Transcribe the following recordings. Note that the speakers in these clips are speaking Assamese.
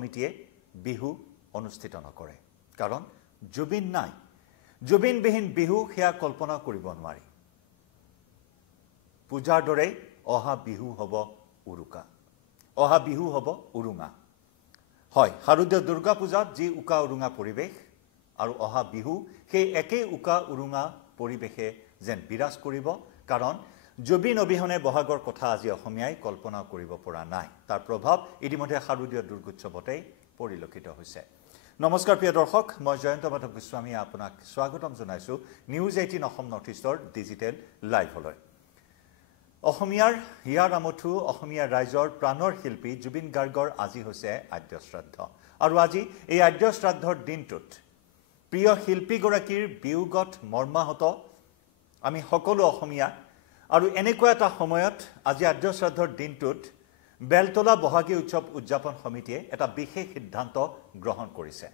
কমিটিয়ে বিহু অনুষ্ঠিত নকৰে কাৰণ জুবিন নাই জুবিনবিহীন বিহু সেয়া কল্পনা কৰিব নোৱাৰি পূজাৰ দৰে অহা বিহু হ'ব উৰুকা অহা বিহু হ'ব উৰুঙা হয় শাৰদীয় দুৰ্গা পূজাত যি উকা উৰুঙা পৰিৱেশ আৰু অহা বিহু সেই একেই উকা উৰুঙা পৰিৱেশে যেন বিৰাজ কৰিব কাৰণ জুবিন অবিহনে বহাগৰ কথা আজি অসমীয়াই কল্পনা কৰিব পৰা নাই তাৰ প্ৰভাৱ ইতিমধ্যে শাৰদীয় দুৰ্গোৎসৱতে পৰিলক্ষিত হৈছে নমস্কাৰ প্ৰিয় দৰ্শক মই জয়ন্ত মাধৱ গোস্বামী আপোনাক স্বাগতম জনাইছো নিউজ 18 অসম নৰ্থ ইষ্টৰ ডিজিটেল লাইভলৈ অসমীয়াৰ হিয়াৰ আমঠু অসমীয়া ৰাইজৰ প্ৰাণৰ শিল্পী জুবিন গাৰ্গৰ আজি হৈছে আদ্য শ্ৰাদ্ধ আৰু আজি এই আদ্য শ্ৰাদ্ধৰ দিনটোত প্ৰিয় শিল্পীগৰাকীৰ বিয়োগত মৰ্মাহত আমি সকলো অসমীয়া আৰু এনেকুৱা এটা সময়ত আজি আদ্য শ্ৰাদ্ধৰ দিনটোত বেলতলা বহাগী উৎসৱ উদযাপন সমিতিয়ে এটা বিশেষ সিদ্ধান্ত গ্ৰহণ কৰিছে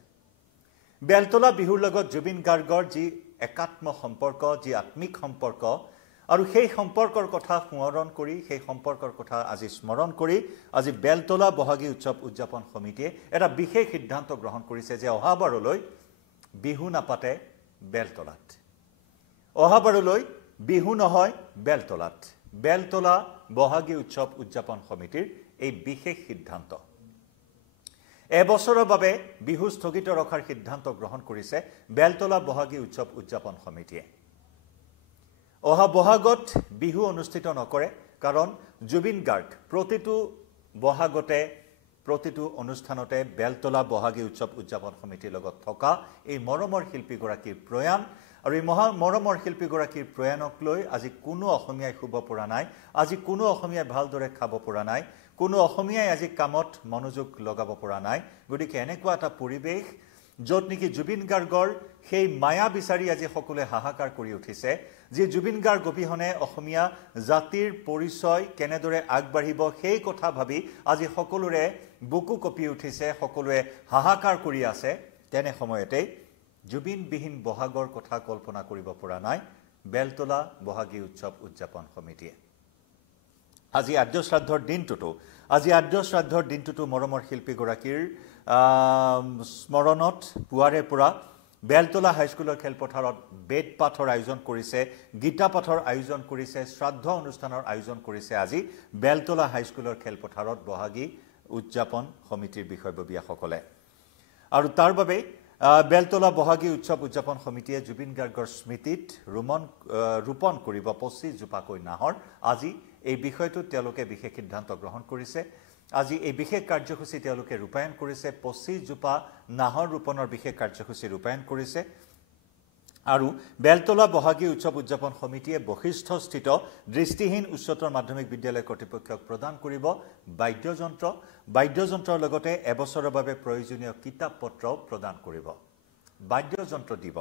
বেলতলা বিহুৰ লগত জুবিন গাৰ্গৰ যি একাত্ম সম্পৰ্ক যি আত্মিক সম্পৰ্ক আৰু সেই সম্পৰ্কৰ কথা স্মৰণ কৰি সেই সম্পৰ্কৰ কথা আজি স্মৰণ কৰি আজি বেলতলা বহাগী উৎসৱ উদযাপন সমিতিয়ে এটা বিশেষ সিদ্ধান্ত গ্ৰহণ কৰিছে যে অহাবাৰলৈ বিহু নাপাতে বেলতলাত অহাবাৰলৈ বিহু নহয় বেলতলাত বেলতলা বহাগী উৎসৱ উদযাপন সমিতিৰ এই বিশেষ সিদ্ধান্ত এবছৰৰ বাবে বিহু স্থগিত ৰখাৰ সিদ্ধান্ত গ্ৰহণ কৰিছে বেলতলা বহাগী উৎসৱ উদযাপন সমিতিয়ে অহা বহাগত বিহু অনুষ্ঠিত নকৰে কাৰণ জুবিন গাৰ্গ প্ৰতিটো বহাগতে প্ৰতিটো অনুষ্ঠানতে বেলতলা বহাগী উৎসৱ উদযাপন সমিতিৰ লগত থকা এই মৰমৰ শিল্পীগৰাকীৰ প্ৰয়াণ আৰু এই মৰমৰ শিল্পীগৰাকীৰ প্ৰয়াণক লৈ আজি কোনো অসমীয়াই শুব পৰা নাই আজি কোনো অসমীয়াই ভালদৰে খাব পৰা নাই কোনো অসমীয়াই আজি কামত মনোযোগ লগাব পৰা নাই গতিকে এনেকুৱা এটা পৰিৱেশ য'ত নেকি জুবিন গাৰ্গৰ সেই মায়া বিচাৰি আজি সকলোৱে হাহাকাৰ কৰি উঠিছে যে জুবিন গাৰ্গ অবিহনে অসমীয়া জাতিৰ পৰিচয় কেনেদৰে আগবাঢ়িব সেই কথা ভাবি আজি সকলোৰে বুকু কপি উঠিছে সকলোৱে হাহাকাৰ কৰি আছে তেনে সময়তে জুবিনবিহীন বহাগৰ কথা কল্পনা কৰিব পৰা নাই বেলতলা বহাগী উৎসৱ উদযাপন সমিতিয়ে আজি আদ্য শ্ৰাদ্ধৰ দিনটোতো মৰমৰ শিল্পীগৰাকীৰ স্মৰণত পুৱাৰে পৰা বেলতলা হাইস্কুলৰ খেলপথাৰত বেদ পাঠৰ আয়োজন কৰিছে গীতা পাঠৰ আয়োজন কৰিছে শ্ৰাদ্ধ অনুষ্ঠানৰ আয়োজন কৰিছে আজি বেলতলা হাইস্কুলৰ খেলপথাৰত বহাগী উদযাপন সমিতিৰ বিষয়ববীয়াসকলে আৰু তাৰ বাবে বেলতলা বহাগী উৎসৱ উদযাপন সমিতিয়ে জুবিন গাৰ্গৰ স্মৃতিত ৰোপণ কৰিব 25 জোপাকৈ নাহৰ আজি এই বিষয়টো তেওঁলোকে বিশেষ সিদ্ধান্ত গ্ৰহণ কৰিছে আজি এই বিশেষ কাৰ্যসূচী তেওঁলোকে ৰূপায়ণ কৰিছে 25 জোপা নাহৰ ৰোপণৰ বিশেষ কাৰ্যসূচী ৰূপায়ণ কৰিছে আৰু বেলতলা বহাগী উৎসৱ উদযাপন সমিতিয়ে বশিষ্ঠস্থিত দৃষ্টিহীন উচ্চতৰ মাধ্যমিক বিদ্যালয় কৰ্তৃপক্ষক প্ৰদান কৰিব বাদ্যযন্ত্ৰৰ লগতে এবছৰৰ বাবে প্ৰয়োজনীয় কিতাপ পত্ৰও প্ৰদান কৰিব বাদ্যযন্ত্ৰ দিব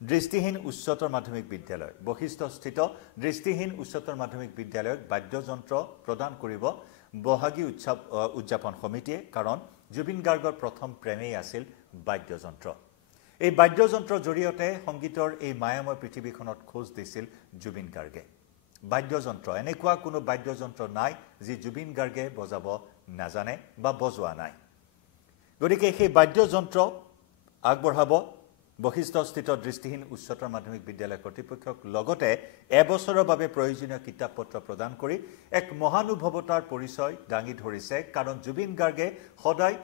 দৃষ্টিহীন উচ্চতৰ মাধ্যমিক বিদ্যালয় বশিষ্ঠস্থিত দৃষ্টিহীন উচ্চতৰ মাধ্যমিক বিদ্যালয়ক বাদ্যযন্ত্ৰ প্ৰদান কৰিব বহাগী উৎসৱ উদযাপন সমিতিয়ে কাৰণ জুবিন গাৰ্গৰ প্ৰথম প্ৰেমেই আছিল বাদ্যযন্ত্ৰ এই বাদ্যযন্ত্ৰৰ জৰিয়তে সংগীতৰ এই মায়াময় পৃথিৱীখনত খোজ দিছিল জুবিন গাৰ্গে বাদ্যযন্ত্ৰ এনেকুৱা কোনো বাদ্যযন্ত্ৰ নাই যি জুবিন গাৰ্গে বজাব নাজানে বা বজোৱা নাই গতিকে সেই বাদ্যযন্ত্ৰ আগবঢ়াব বশিষ্ঠস্থিত দৃষ্টিহীন উচ্চতৰ মাধ্যমিক বিদ্যালয় কৰ্তৃপক্ষক লগতে এবছৰৰ বাবে প্ৰয়োজনীয় কিতাপ পত্ৰ প্ৰদান কৰি এক মহানুভৱতাৰ পৰিচয় দাঙি ধৰিছে কাৰণ জুবিন গাৰ্গে সদায়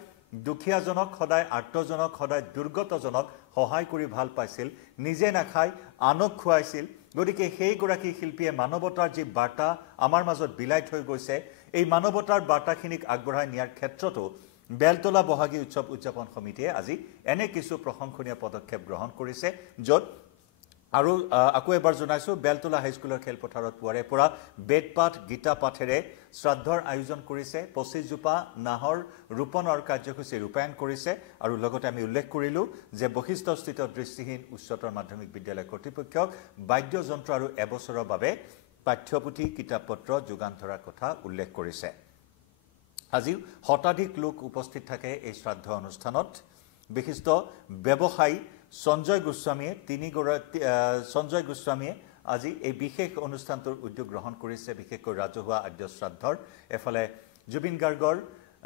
দুখীয়াজনক সদায় আৰ্তজনক সদায় দুৰ্গতজনক সহায় কৰি ভাল পাইছিল নিজে নাখাই আনক খুৱাইছিল গতিকে সেইগৰাকী শিল্পীয়ে মানৱতাৰ যি বাৰ্তা আমাৰ মাজত বিলাই থৈ গৈছে এই মানৱতাৰ বাৰ্তাখিনিক আগবঢ়াই নিয়াৰ ক্ষেত্ৰতো বেলতলা বহাগী উৎসৱ উদযাপন সমিতিয়ে আজি এনে কিছু প্ৰশংসনীয় পদক্ষেপ গ্ৰহণ কৰিছে য'ত আৰু আকৌ এবাৰ জনাইছো বেলতলা হাইস্কুলৰ খেলপথাৰত পুৱাৰে পৰা বেদপাঠ গীতা পাঠেৰে শ্ৰাদ্ধৰ আয়োজন কৰিছে 25 জোপা নাহৰ ৰোপণৰ কাৰ্যসূচী ৰূপায়ণ কৰিছে আৰু লগতে আমি উল্লেখ কৰিলো যে বশিষ্ঠস্থিত দৃষ্টিহীন উচ্চতৰ মাধ্যমিক বিদ্যালয় কৰ্তৃপক্ষক বাদ্যযন্ত্ৰ আৰু এবছৰৰ বাবে পাঠ্যপুথি কিতাপ পত্ৰ যোগান ধৰাৰ কথা উল্লেখ কৰিছে আজি শতাধিক লোক উপস্থিত থাকে এই শ্ৰাদ্ধ অনুষ্ঠানত বিশিষ্ট ব্যৱসায়ী সঞ্জয় গোস্বামীয়ে আজি এই বিশেষ অনুষ্ঠানটোৰ উদ্যোগ গ্ৰহণ কৰিছে বিশেষকৈ ৰাজহুৱা আদ্য শ্ৰাদ্ধৰ এফালে জুবিন গাৰ্গৰ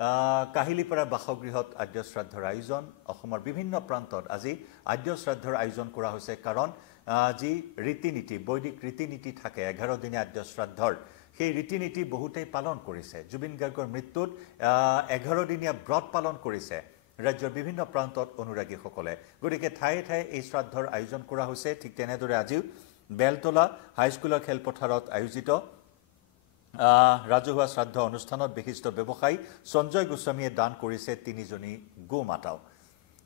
কাহিলিপাৰা বাসগৃহত আদ্য শ্ৰাদ্ধৰ আয়োজন অসমৰ বিভিন্ন প্ৰান্তত আজি আদ্য শ্ৰাদ্ধৰ আয়োজন কৰা হৈছে কাৰণ যি ৰীতি-নীতি বৈদিক ৰীতি-নীতি থাকে 11 দিনীয়া আদ্য শ্ৰাদ্ধৰ সেই ৰীতি-নীতি বহুতেই পালন কৰিছে জুবিন গাৰ্গৰ মৃত্যুত 11 দিনীয়া ব্ৰত পালন কৰিছে ৰাজ্যৰ বিভিন্ন প্ৰান্তত অনুৰাগীসকলে গতিকে ঠায়ে ঠায়ে এই শ্ৰাদ্ধৰ আয়োজন কৰা হৈছে ঠিক তেনেদৰে আজিও বেলতলা হাইস্কুলৰ খেলপথাৰত আয়োজিত ৰাজহুৱা শ্ৰাদ্ধ অনুষ্ঠানত বিশিষ্ট ব্যৱসায়ী সঞ্জয় গোস্বামীয়ে দান কৰিছে 3জনী গোমাতাও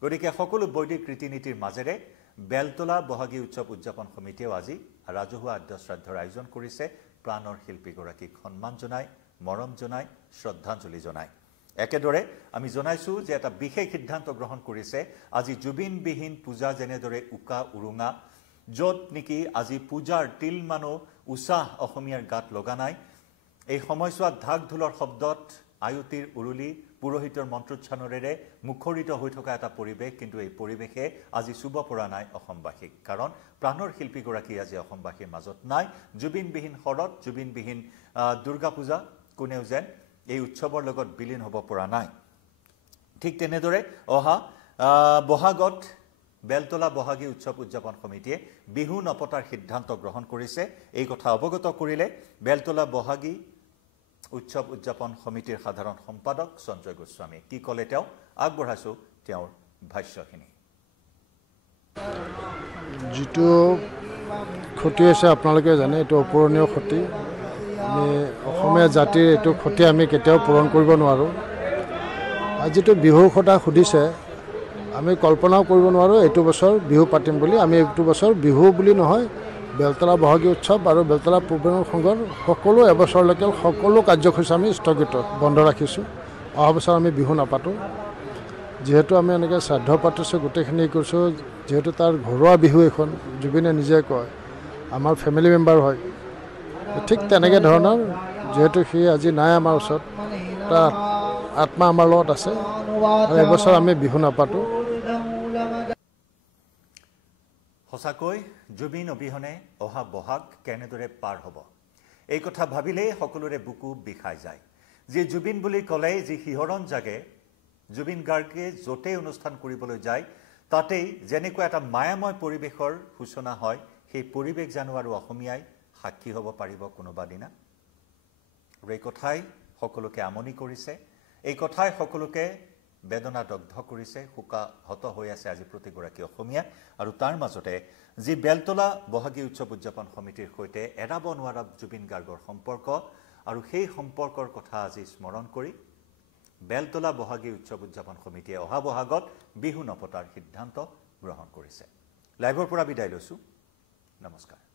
গতিকে সকলো বৈদিক ৰীতি-নীতিৰ মাজেৰে বেলতলা বহাগী উৎসৱ উদযাপন সমিতিয়েও আজি ৰাজহুৱা আদ্য শ্ৰাদ্ধৰ আয়োজন কৰিছে প্ৰাণৰ শিল্পীগৰাকীক সন্মান জনাই মৰম জনাই শ্ৰদ্ধাঞ্জলি জনাই একেদৰে আমি জনাইছো যে এটা বিশেষ সিদ্ধান্ত গ্ৰহণ কৰিছে আজি জুবিনবিহীন পূজা যেনেদৰে উকা উৰুঙা য'ত নেকি আজি পূজাৰ তিল মানো উচাহ অসমীয়াৰ গাত লগা নাই এই সময়ছোৱাত ঢাক ঢোলৰ শব্দত আয়ুতিৰ উৰুলি পুৰোহিতৰ মন্ত্ৰোচ্চাৰণেৰে মুখৰিত হৈ থকা এটা পৰিৱেশ কিন্তু এই পৰিৱেশে আজি চুব পৰা নাই অসমবাসীক কাৰণ প্ৰাণৰ শিল্পীগৰাকী আজি অসমবাসীৰ মাজত নাই জুবিনবিহীন শৰৎ জুবিনবিহীন দুৰ্গা পূজা কোনেও যেন এই উৎসৱৰ লগত বিলীন হ'ব পৰা নাই ঠিক তেনেদৰে অহা বহাগত বেলতলা বহাগী উৎসৱ উদযাপন সমিতিয়ে বিহু নপতাৰ সিদ্ধান্ত গ্ৰহণ কৰিছে এই কথা অৱগত কৰিলে বেলতলা বহাগী উৎসৱ উদযাপন সমিতিৰ সাধাৰণ সম্পাদক সঞ্জয় গোস্বামী কি ক'লে তেওঁ আগবঢ়াইছো তেওঁৰ ভাষ্যখিনি যেটো ক্ষতি হৈছে আপোনালোকে জানে এটো অপূৰণীয় ক্ষতি আমি অসমীয়া জাতিৰ এটো ক্ষতি আমি কেতিয়াও পূৰণ কৰিব নোৱাৰো আজিটো বিহুৰ কথা সুধিছে আমি কল্পনাও কৰিব নোৱাৰো এটো বছৰ বিহু পাতিম বুলি আমি এটো বছৰ বিহু বুলি নহয় বেলতলা বহাগী উৎসৱ আৰু বেলতলা পূৰ্বনগৰ সংঘৰ সকলো এবছৰলৈকে সকলো কাৰ্যসূচী আমি স্থগিত বন্ধ ৰাখিছোঁ অহা বছৰ আমি বিহু নাপাতো যেহেতু আমি এনেকৈ শ্ৰাদ্ধ পাতিছোঁ গোটেইখিনি কৰিছোঁ যেহেতু তাৰ ঘৰুৱা বিহু এখন জুবিনে নিজে কয় আমাৰ ফেমিলি মেম্বাৰ হয় ঠিক তেনেকৈ ধৰণৰ যেহেতু সি আজি নাই আমাৰ ওচৰত তাৰ আত্মা আমাৰ লগত আছে আৰু এবছৰ আমি বিহু নাপাতো সঁচাকৈ জুবিন অবিহনে অহা বহাগ কেনেদৰে পাৰ হ'ব এই কথা ভাবিলেই সকলোৰে বুকু বিষাই যায় যে জুবিন বুলি ক'লে যি শিহৰণ জাগে জুবিন গাৰ্গে য'তেই অনুষ্ঠান কৰিবলৈ যায় তাতেই যেনেকুৱা এটা মায়াময় পৰিৱেশৰ সূচনা হয় সেই পৰিৱেশ জানো আৰু অসমীয়াই সাক্ষী হ'ব পাৰিব কোনোবা দিনা এই কথাই সকলোকে আমনি কৰিছে এই কথাই সকলোকে বেদনা দগ্ধ কৰিছে শোকাহত হৈ আছে আজি প্ৰতিগৰাকী অসমীয়া আৰু তাৰ মাজতে যি বেলতলা বহাগী উৎসৱ উদযাপন সমিতিৰ সৈতে এৰাব নোৱাৰা জুবিন গাৰ্গৰ সম্পৰ্ক আৰু সেই সম্পৰ্কৰ কথা আজি স্মৰণ কৰি বেলতলা বহাগী উৎসৱ উদযাপন সমিতিয়ে অহা বহাগত বিহু নপতাৰ সিদ্ধান্ত গ্ৰহণ কৰিছে লাইভৰ পৰা বিদায় লৈছো নমস্কাৰ